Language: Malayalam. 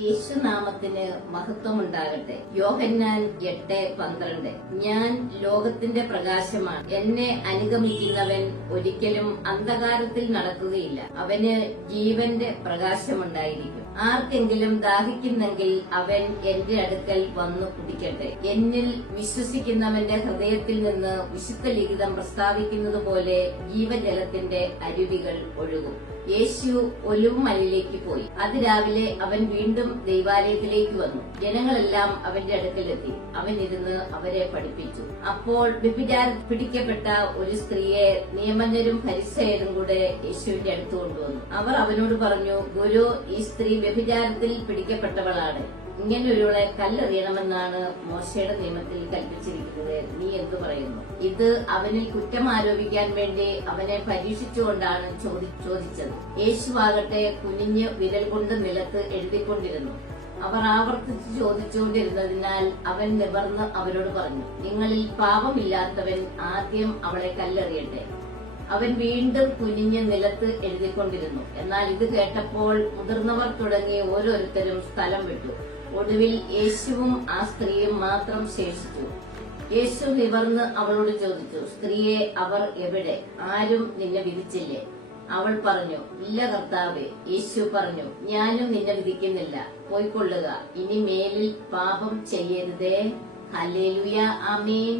യേശുനാമത്തിന് മഹത്വമുണ്ടാകട്ടെ. യോഹന്നാൻ 8:12. ഞാൻ ലോകത്തിന്റെ പ്രകാശമാണ്. എന്നെ അനുഗമിക്കുന്നവൻ ഒരിക്കലും അന്ധകാരത്തിൽ നടക്കുകയില്ല. അവന് ജീവന്റെ പ്രകാശമുണ്ടായിരിക്കും. ആർക്കെങ്കിലും ദാഹിക്കുന്നെങ്കിൽ അവൻ എന്റെ അടുക്കൽ വന്നു കുടിക്കട്ടെ. എന്നിൽ വിശ്വസിക്കുന്നവന്റെ ഹൃദയത്തിൽ നിന്ന് വിശുദ്ധ ലിഖിതം പ്രസ്താവിക്കുന്നത് പോലെ ജീവജലത്തിന്റെ അരുവികൾ ഒഴുകും. യേശു ഒലിവുമലയിലേക്ക് പോയി. അതിരാവിലെ അവൻ വീണ്ടും ദൈവാലയത്തിലേക്ക് വന്നു. ജനങ്ങളെല്ലാം അവന്റെ അടുക്കലെത്തി. അവൻ ഇരുന്ന് അവരെ പഠിപ്പിച്ചു. അപ്പോൾ വ്യഭിചാരത്തിൽ പിടിക്കപ്പെട്ട ഒരു സ്ത്രീയെ നിയമജ്ഞരും ഫരിസയരും കൂടെ യേശുവിന്റെ അടുത്ത് കൊണ്ടുവന്നു. അവർ അവനോട് പറഞ്ഞു, ഗുരു, ഈ സ്ത്രീ വ്യഭിചാരത്തിൽ പിടിക്കപ്പെട്ടവളാണ്. ഇങ്ങനൊരുവളെ കല്ലെറിയണമെന്നാണ് മോശയുടെ നിയമത്തിൽ കൽപ്പിച്ചിരിക്കുന്നത്. നീ എന്തു പറയുന്നു? ഇത് അവനിൽ കുറ്റം ആരോപിക്കാൻ വേണ്ടി അവനെ പരീക്ഷിച്ചുകൊണ്ടാണ് ചോദിച്ചത്. യേശുവാകട്ടെ കുനിഞ്ഞ് വിരൽ കൊണ്ട് നിലത്ത് എഴുതിക്കൊണ്ടിരുന്നു. അവർ ആവർത്തിച്ച് ചോദിച്ചുകൊണ്ടിരുന്നതിനാൽ അവൻ നിവർന്ന് അവരോട് പറഞ്ഞു, നിങ്ങളിൽ പാപമില്ലാത്തവൻ ആദ്യം അവളെ കല്ലെറിയട്ടെ. അവൻ വീണ്ടും കുനിഞ്ഞ് നിലത്ത് എഴുതിക്കൊണ്ടിരുന്നു. എന്നാൽ ഇത് കേട്ടപ്പോൾ മുതിർന്നവർ തുടങ്ങി ഓരോരുത്തരും സ്ഥലം വിട്ടു. ഒടുവിൽ യേശുവും ആ സ്ത്രീയും മാത്രം ശേഷിച്ചു. യേശു നിവർന്ന് അവളോട് ചോദിച്ചു, സ്ത്രീയെ, അവർ എവിടെ? ആരും നിന്നെ വിധിച്ചില്ലേ? അവൾ പറഞ്ഞു, ഇല്ല കർത്താവേ. യേശു പറഞ്ഞു, ഞാനും നിന്നെ വിധിക്കുന്നില്ല. പോയിക്കൊള്ളുക. ഇനി മേലിൽ പാപം ചെയ്യരുതേ. ഹല്ലേലൂയ. ആമേൻ.